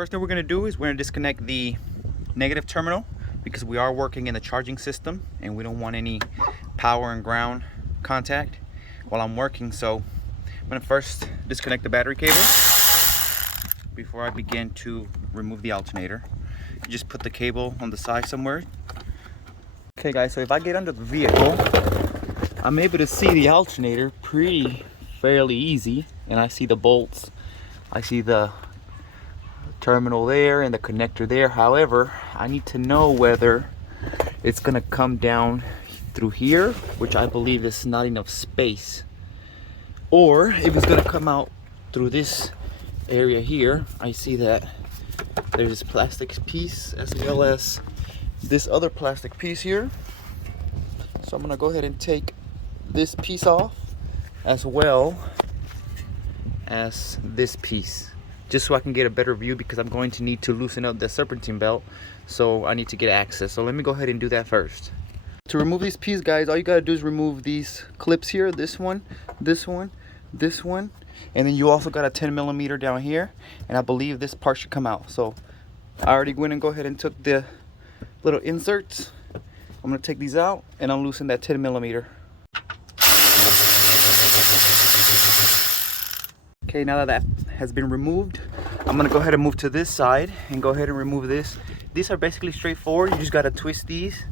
First thing we're going to do is we're going to disconnect the negative terminal because we are working in the charging system and we don't want any power and ground contact while I'm working. So I'm going to first disconnect the battery cable before I begin to remove the alternator. You just put the cable on the side somewhere. Okay guys, so if I get under the vehicle, I'm able to see the alternator fairly easy, and I see the bolts. I see the terminal there and the connector there. However, I need to know whether it's gonna come down through here, which I believe is not enough space, or if it's gonna come out through this area here. I see that there's this plastic piece as well as this other plastic piece here. So I'm gonna go ahead and take this piece off as well as this piece, just so I can get a better view, because I'm going to need to loosen up the serpentine belt, so I need to get access. So let me go ahead and do that first. To remove these pieces, guys, all you gotta do is remove these clips here, this one, this one, this one, and then you also got a 10mm down here, and I believe this part should come out. So I already went and go ahead and took the little inserts. I'm gonna take these out and I'll loosen that 10mm. Okay, now that that has been removed, I'm gonna go ahead and move to this side and go ahead and remove this. These are basically straightforward. You just gotta twist these,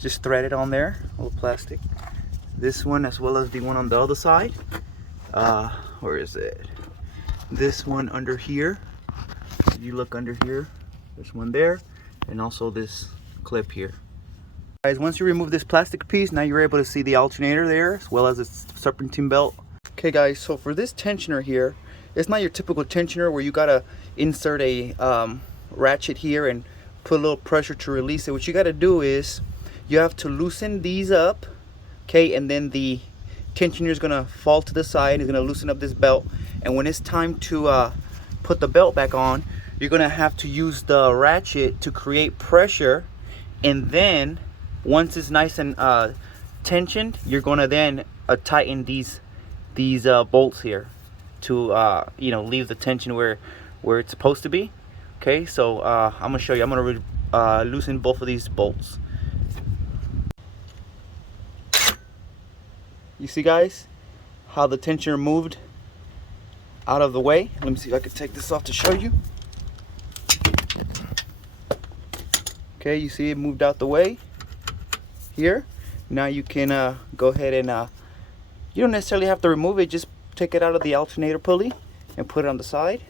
just thread it on there, a little plastic. This one as well as the one on the other side. Where is it? This one under here. If you look under here, there's one there, and also this clip here. Guys, once you remove this plastic piece, now you're able to see the alternator there as well as its serpentine belt. Okay guys, so for this tensioner here, it's not your typical tensioner where you gotta insert a ratchet here and put a little pressure to release it. What you gotta do is you have to loosen these up, okay, and then the tensioner is gonna fall to the side. It's gonna loosen up this belt, and when it's time to put the belt back on, you're gonna have to use the ratchet to create pressure, and then once it's nice and tensioned, you're gonna then tighten these bolts here to you know, leave the tension where it's supposed to be. Okay, so I'm gonna show you. I'm gonna loosen both of these bolts. You see guys how the tensioner moved out of the way? Let me see if I can take this off to show you. Okay, you see it moved out the way here. Now you can go ahead and you don't necessarily have to remove it, just take it out of the alternator pulley and put it on the side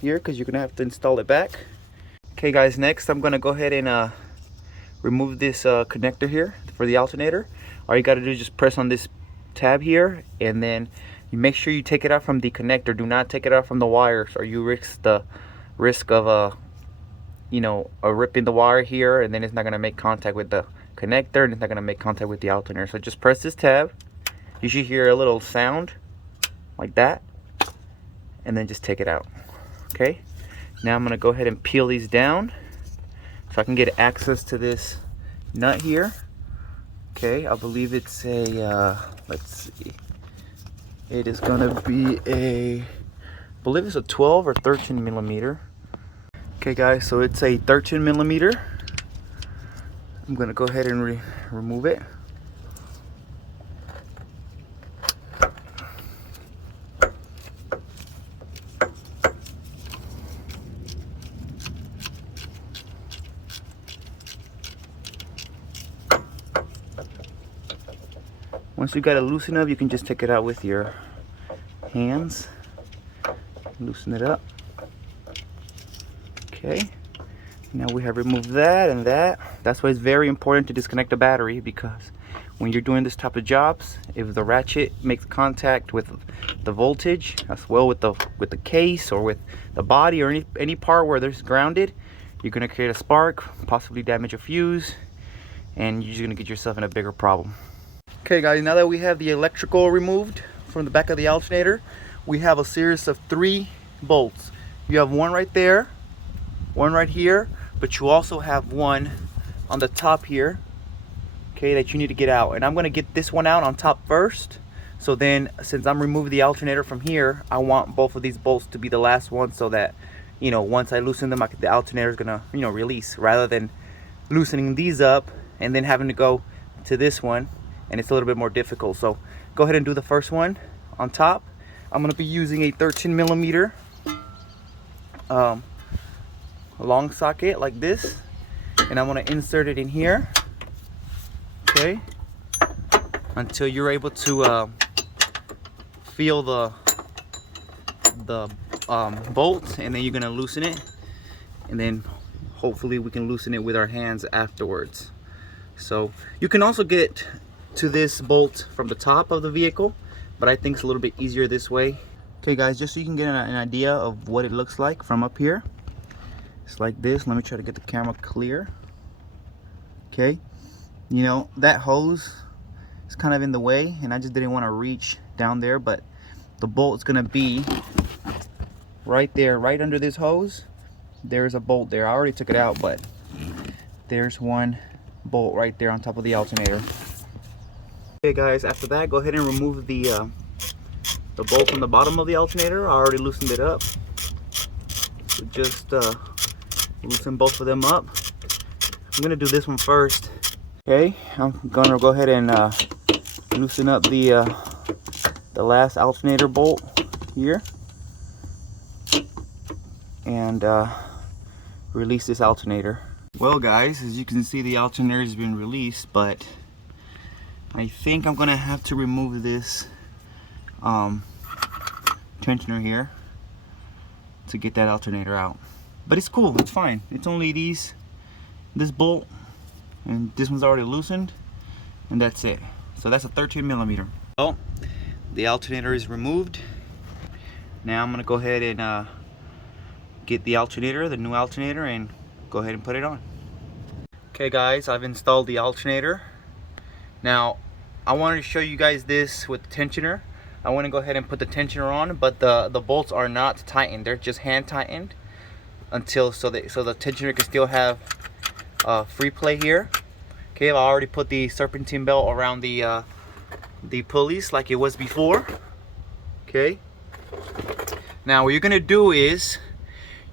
here, because you're gonna have to install it back. Okay guys, next I'm gonna go ahead and remove this connector here for the alternator. All you gotta do is just press on this tab here, and then you make sure you take it out from the connector. Do not take it out from the wires, or you risk of you know, ripping the wire here, and then it's not gonna make contact with the connector, and it's not gonna make contact with the alternator. So just press this tab. You should hear a little sound like that, and then just take it out. Okay, now I'm gonna go ahead and peel these down so I can get access to this nut here. Okay, I believe it's a let's see, it is gonna be a, I believe it's a 12 or 13mm. Okay guys, so it's a 13mm. I'm gonna go ahead and remove it. Once you got it loosened up, you can just take it out with your hands. Loosen it up. Okay. Now we have removed that and that. That's why it's very important to disconnect the battery, because when you're doing this type of jobs, if the ratchet makes contact with the voltage, as well with the case or with the body or any part where there's grounded, you're gonna create a spark, possibly damage a fuse, and you're just gonna get yourself in a bigger problem. Okay guys, now that we have the electrical removed from the back of the alternator, we have a series of 3 bolts. You have one right there, one right here, but you also have one on the top here, okay, that you need to get out. And I'm going to get this one out on top first. So then, since I'm removing the alternator from here, I want both of these bolts to be the last one, so that you know, once I loosen them, the alternator is gonna, you know, release, rather than loosening these up and then having to go to this one, and it's a little bit more difficult. So go ahead and do the first one on top. I'm gonna be using a 13mm long socket like this, and I'm gonna insert it in here, okay, until you're able to feel the bolt, and then you're gonna loosen it, and then hopefully we can loosen it with our hands afterwards. So you can also get to this bolt from the top of the vehicle, but I think it's a little bit easier this way. Okay guys, just so you can get an idea of what it looks like from up here, it's like this. Let me try to get the camera clear. Okay, you know, that hose is kind of in the way, and I just didn't want to reach down there, but the bolt is going to be right there, right under this hose. There's a bolt there. I already took it out, but there's one bolt right there on top of the alternator. Okay guys, after that, go ahead and remove the bolt from the bottom of the alternator. I already loosened it up. So just loosen both of them up. I'm gonna do this one first. Okay, I'm gonna go ahead and loosen up the last alternator bolt here, and release this alternator. Well guys, as you can see, the alternator has been released, but I think I'm gonna have to remove this tensioner here to get that alternator out. But it's cool, it's fine. It's only this bolt, and this one's already loosened, and that's it. So that's a 13mm. Well, the alternator is removed. Now I'm gonna go ahead and get the alternator, the new alternator, and go ahead and put it on. Okay guys, I've installed the alternator. Now I wanted to show you guys this with the tensioner. I want to go ahead and put the tensioner on, but the bolts are not tightened. They're just hand tightened until so the tensioner can still have free play here. Okay, I already put the serpentine belt around the pulleys like it was before. Okay. Now what you're gonna do is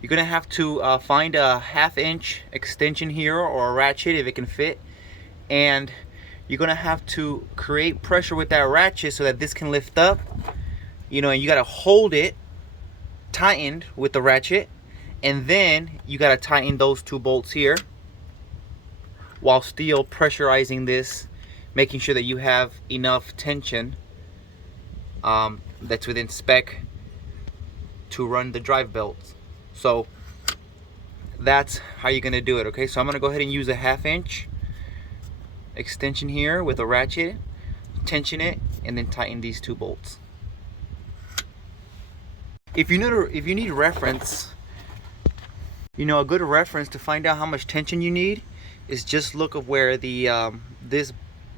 you're gonna have to find a 1/2 inch extension here, or a ratchet if it can fit, and you're gonna have to create pressure with that ratchet so that this can lift up, you know, and you gotta hold it tightened with the ratchet, and then you gotta tighten those two bolts here while still pressurizing this, making sure that you have enough tension that's within spec to run the drive belts. So that's how you're gonna do it. Okay, so I'm gonna go ahead and use a 1/2 inch extension here with a ratchet, tension it, and then tighten these two bolts. If you need reference, you know, a good reference to find out how much tension you need is just look at where the this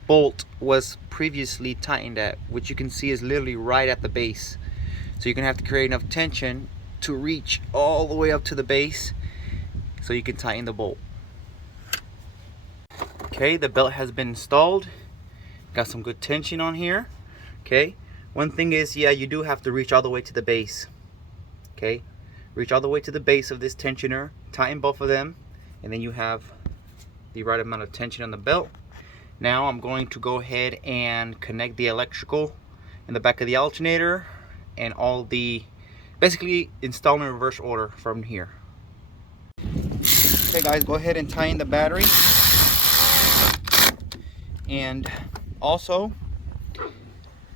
bolt was previously tightened at, which you can see is literally right at the base. So you're gonna have to create enough tension to reach all the way up to the base so you can tighten the bolt. Okay, the belt has been installed. Got some good tension on here. Okay, one thing is, yeah, you do have to reach all the way to the base. Okay, reach all the way to the base of this tensioner, tighten both of them, and then you have the right amount of tension on the belt. Now I'm going to go ahead and connect the electrical in the back of the alternator, and all the, basically install in reverse order from here. Okay guys, go ahead and tighten the battery. And also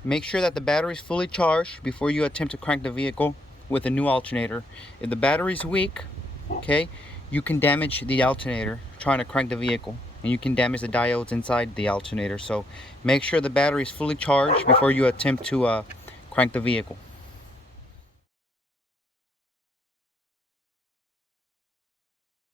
make sure that the battery is fully charged before you attempt to crank the vehicle with a new alternator. If the battery is weak, okay, you can damage the alternator trying to crank the vehicle, and you can damage the diodes inside the alternator. So make sure the battery is fully charged before you attempt to crank the vehicle.